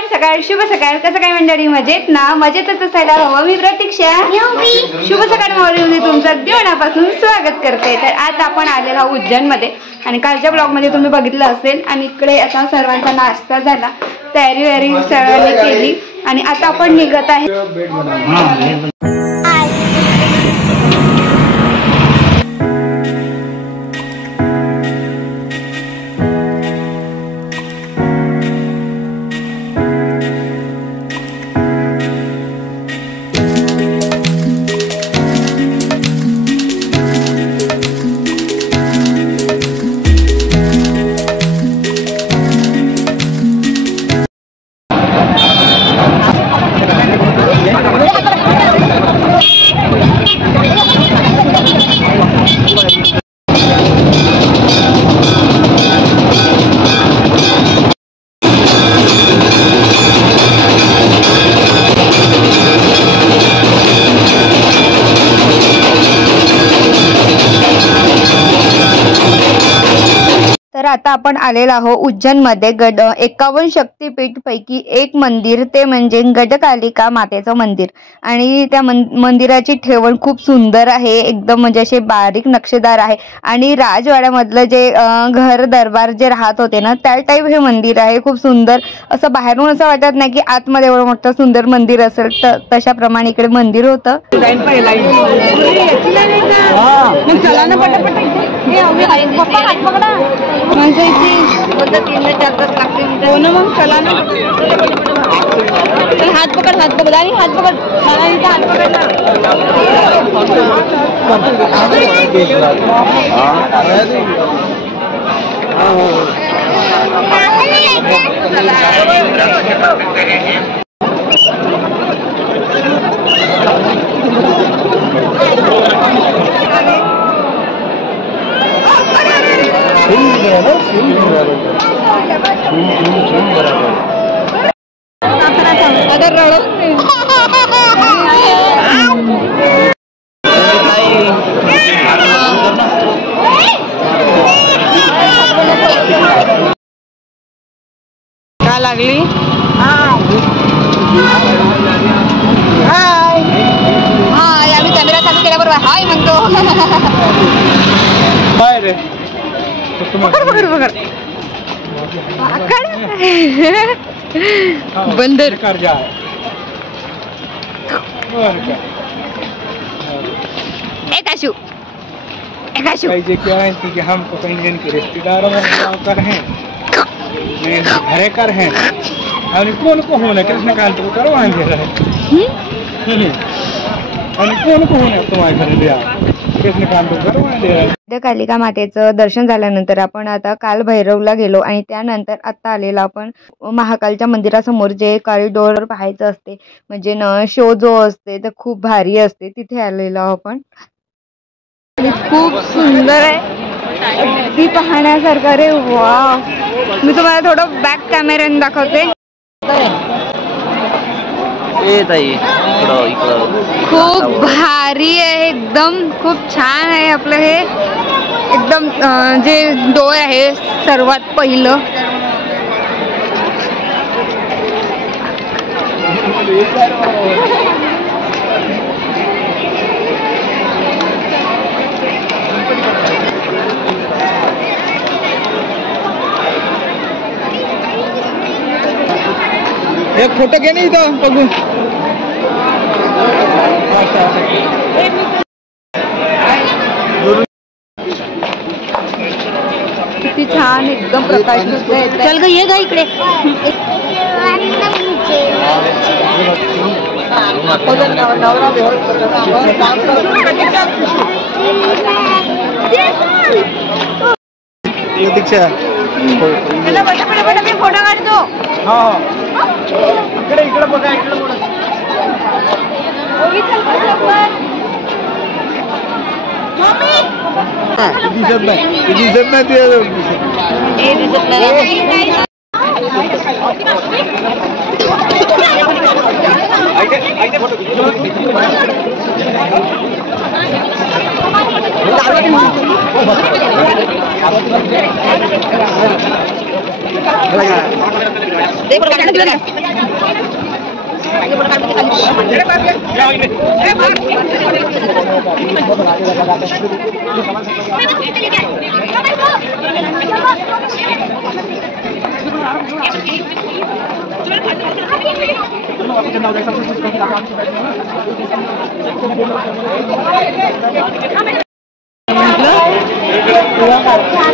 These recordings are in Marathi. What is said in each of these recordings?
सकाळ सकाळ शुभ सकाळ. कसं काय मंडळी, मजेत ना? मजेतच असायला हवं. मी प्रतीक्षा शुभ सकाळ मावळीमध्ये तुमचं देवणापासून स्वागत करते. तर आज आपण आलेलो आहोत उज्जैनमध्ये आणि कालच्या ब्लॉगमध्ये तुम्ही बघितलं असेल. आणि इकडे आता सर्वांचा नाश्ता झाला, तयारी सर्वांनी केली आणि आता आपण निघत आहे. तर आता आपण आलेलो आहोत उज्जैनमध्ये 51 शक्तिपीठ पैकी एक मंदिर, ते म्हणजे गडकालिका मातेचं मंदिर. आणि त्या मंदिराची ठेवण खूप सुंदर आहे, एकदम म्हणजे असे बारीक नक्षीदार आहे. आणि राजवाड्यामधलं जे घर दरबार जे राहत होते ना, त्या टाईप हे मंदिर आहे. खूप सुंदर असं, बाहेरून असं वाटत नाही की आतमध्ये एवढं मोठं सुंदर मंदिर असेल. तर तशाप्रमाणे इकडे मंदिर होतं. म्हणजे इथे 3-4 तास लागते. हो ना, मग चला ना. हात पकड आणि हात पकड मला इथे हात पकडला. काय लागली? हाय हाय. आम्ही कॅमेरा चालू केल्याबरोबर हाय म्हणतो. हाय रे. पकड पकड पकड बंदर. एक आशु क्या है कि हम इंडियन के रिश्तेदारों कर हैं, घरे कर हैं आणि कोण को होना कृष्णकांत को करवाएं दे रहे आणि कोण को होना तुम्हारे घर लिया कृष्णकांत को करवाएं दे रहे. गडकालिका मातेचं दर्शन झाल्यानंतर आपण आता काल भैरवला गेलो आणि त्यानंतर आता आलेलो आपण महाकालच्या मंदिरासमोर जे कॉरिडोर पाहायचं असते, म्हणजे शो जो असते तर खूप भारी असते, तिथे आलेलो आपण. खूप सुंदर आहे, अगदी पाहण्यासारखं रे. वाव. मी तुम्हाला थोडं बॅक कॅमेऱ्याने दाखवते. खूप भारी आहे, एकदम खूप छान आहे. आपलं हे एकदम जे डोळ आहे सर्वात पहिलं. एक फोटो घे नाही इथं बघून. किती छान, एकदम प्रकाश दिसतोय. चल ग, ये ग इकडे. दीक्षा मी फोटो काढतो. इकडे इकडे बघा, इकडे बघा. दिसत नाही ते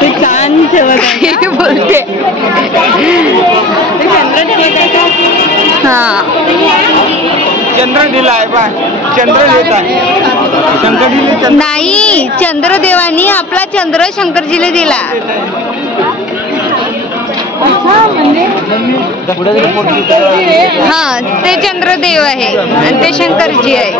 ते छान ठेवत आहे बोलते चंद्र ठेवत आहे का? हा चंद्र दिलाय बा चंद्र देत आहे नाही चंद्रदेवानी आपला चंद्र शंकरजीला दिला. हा ते चंद्रदेव आहे आणि ते शंकरजी आहे.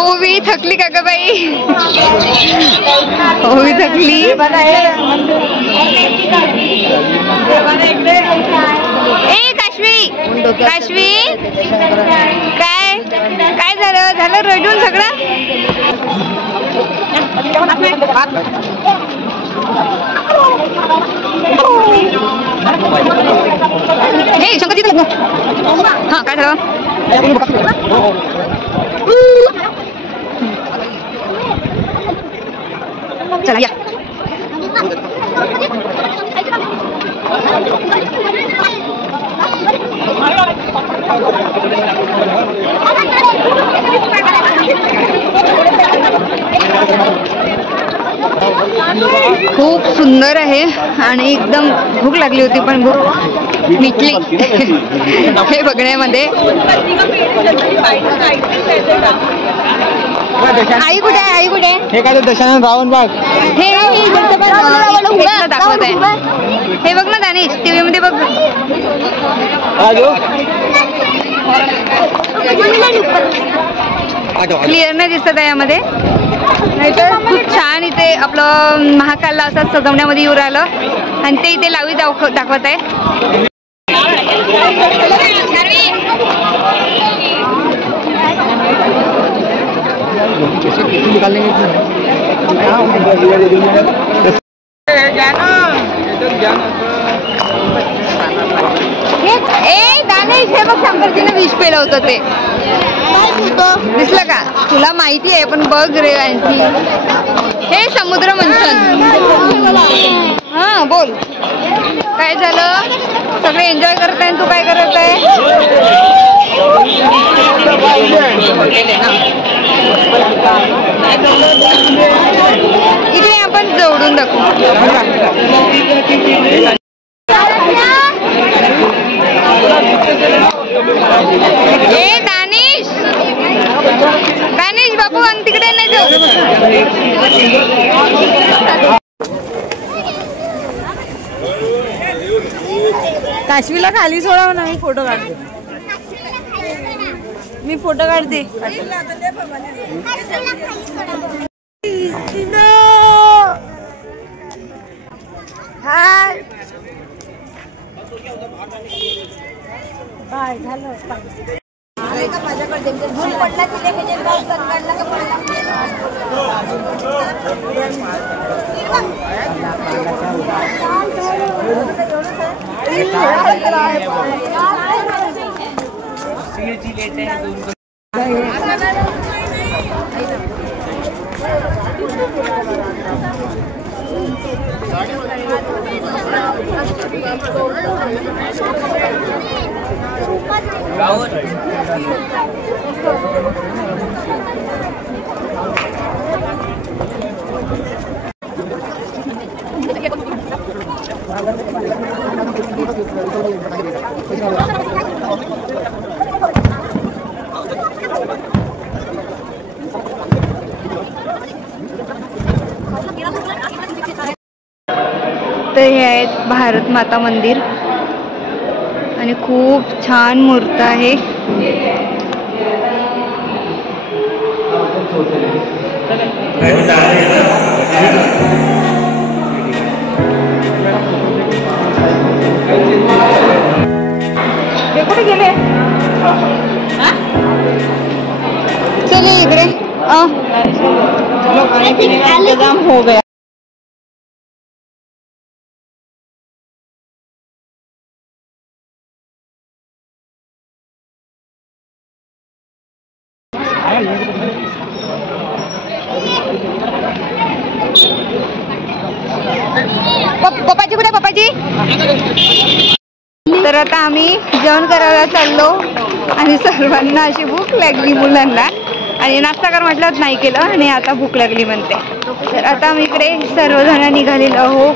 ओवी थकली का ग बाई? ओवी थकली. ए काशवी काशवी काय काय झालं झालं रडून सगळं? हे शंकरजी हा काय झालं? चला या. खूप सुंदर आहे आणि एकदम भूक लागली होती पण भूक मिटली हे बघण्यामध्ये. आई कुठे आहे? आई कुठे? हे काय दशानन रावण बाग हे दाखवत आहे. हे बघ ना दानिश टीव्ही मध्ये बघ. क्लिअर नाही दिसत आहे यामध्ये. नाहीतर खूप छान इथे आपलं महाकालला असं सजवण्यामध्ये येऊ राहिलं आणि ते इथे लावी दाखवत आहे. ए दानेश हे बघ शंकरजीने विष पेलं होतं ते दिसलं का तुला? माहिती आहे पण बघ रे आणखी. हे समुद्र मंथन. हा बोल काय झालं? सगळे एन्जॉय करत आहे तू काय करत आहे? इकडे आपण जोडून दाखवू. ए दानिश दानिश बाबू अंग तिकडे नाही जाऊ. काशवीला खाली सोडा ना. मी फोटो काढते. मी फोटो काढते. हाय बाय झालं. माझ्याकडे पडला तिथे तर हे आहेत भारत माता मंदिर आणि खूप छान मूर्त आहे. चलिए इकडे इंतजाम हो गया। पप्पाजी कुठे पप्पाजी? तर आता आम्ही जेवण करायला चाललो आणि सर्वांना अशी भूक लागली मुलांना आणि नाश्ता कर म्हटलं नाही केलं आणि आता भूक लागली म्हणते. तर आता आम्ही इकडे सर्वजण निघालेलो आहो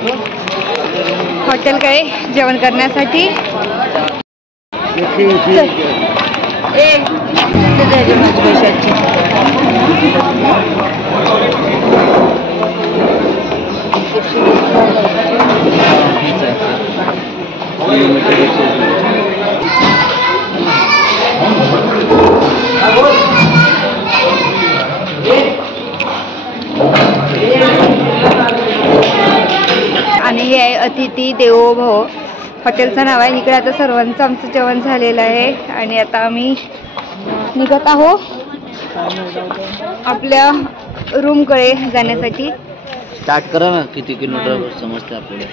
हॉटेलकडे जेवण करण्यासाठी. आणि हे आहे अतिथी देवो भव हॉटेलचं नाव आहे. इकडे आता सर्वांचं आमचं जेवण झालेलं आहे आणि आता आम्ही निघत आहो आपल्या रूमकडे जाण्यासाठी. स्टार्ट करा ना, किती किलोमीटर समजते आपल्याला.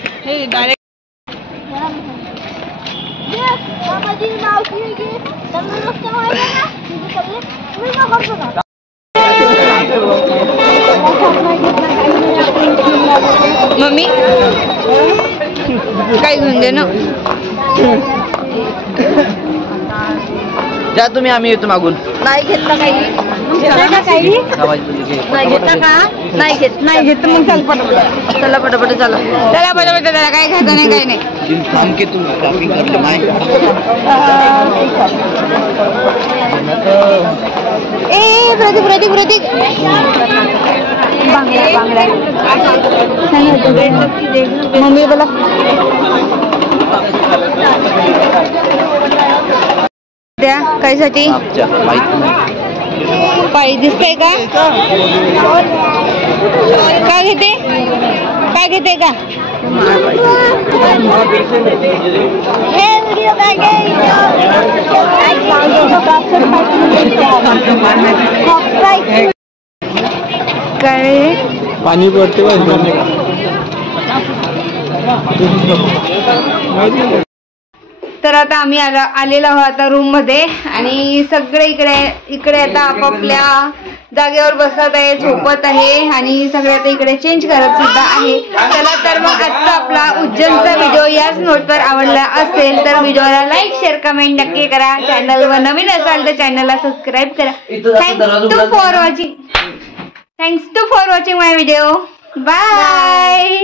मम्मी काय घेऊन दे ना. जा तुम्ही, आम्ही येतो मागून. नाही घेतला काही नाही घेतला का? नाही घेत मग चल पटापट. चला पटापट चला चला पटापट चला. काय खायचं नाही काही नाही. काम के तुम शॉपिंग करलं नाही. ए प्रतीक प्रतीक प्रतीक बांगडा मम्मी बोला. द्या कायसाठी पाय दिसतंय का? काय घेते काय घेते का? काय पानी पड़ते तर आता आम्ही आलेलो आहोत आता रूम मध्ये आणि सगळे इकडे आता आपापल्या जागेवर बसत आहे, झोपत आहे आणि सगळे आता इकडे चेंज करत सुद्धा आहे. चला तर मग आजचा आपला उज्जैनचा व्हिडिओ याच नोटवर आवडला असेल तर व्हिडिओला लाईक शेअर कमेंट नक्की करा. चॅनलवर नवीन असाल तर चॅनलला सबस्क्राईब करा. Thanks to for watching my video. Bye.